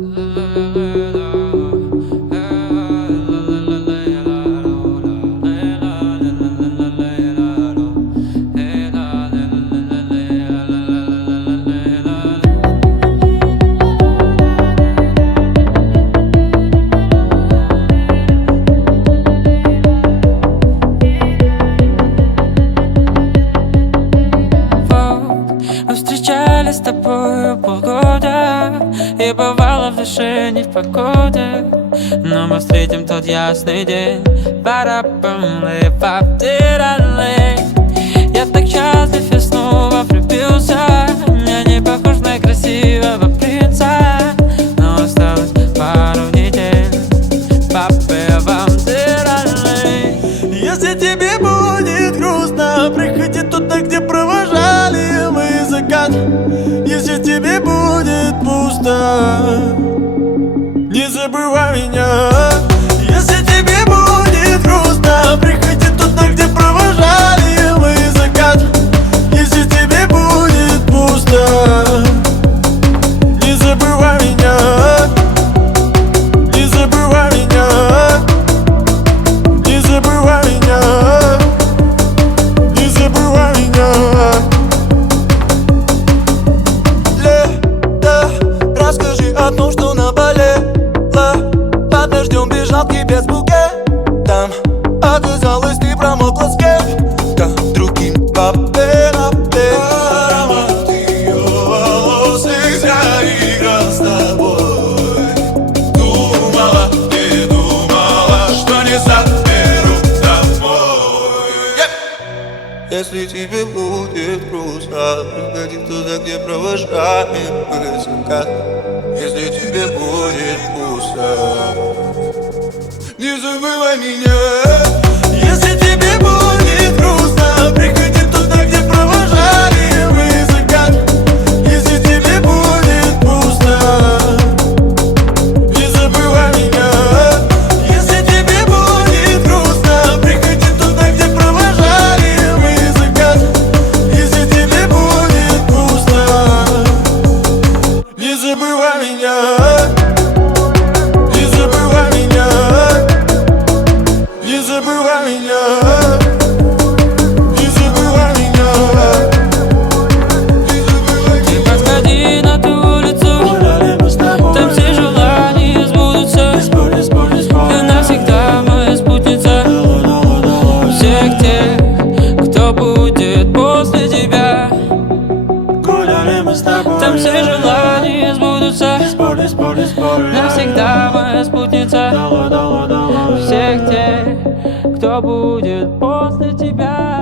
Мы встречались с тобою полгода, и бывало в душе не в погоде, но мы встретим тот ясный день. Я так счастлив, я снова влюбился. Я не похож на красивого принца, но осталось пару недель. Если тебе будет грустно, приходи туда, где провожали мы закат. Если тебе будет пусто, не забывай меня. Если тебе будет грустно, приходи туда, где провожали мы закат. Если тебе будет пусто, не забывай меня. Не забывай меня. Не забывай меня. Не забывай меня. Лето, расскажи о том, что наболело. Под дождем бежал к тебе с букетом. Оказалось, ты промокла с кем-то другим. Аромат ее волос заиграл с тобой. Думала, не думала, что не заберу домой. Если тебе будет грустно, приходи туда, где провожаем мы закат. Если тебе будет пусто, не забывай меня. Если тебе будет грустно, приходи туда, где провожали мы закат. Если тебе будет пусто, не забывай меня. Если тебе будет грустно, приходи туда, где провожали мы закат. Если тебе будет пусто, не забывай меня. Не забывай меня. Не забывай меня. Не забывай меня. Не забывай Ты меня. подходи на ту улицу, там все желания сбудутся. Ты навсегда моя спутница. Всех тех, кто будет после тебя, Гуляли мы с тобой. там все желания сбудутся. Навсегда моя спутница. Всех тех, кто будет после тебя.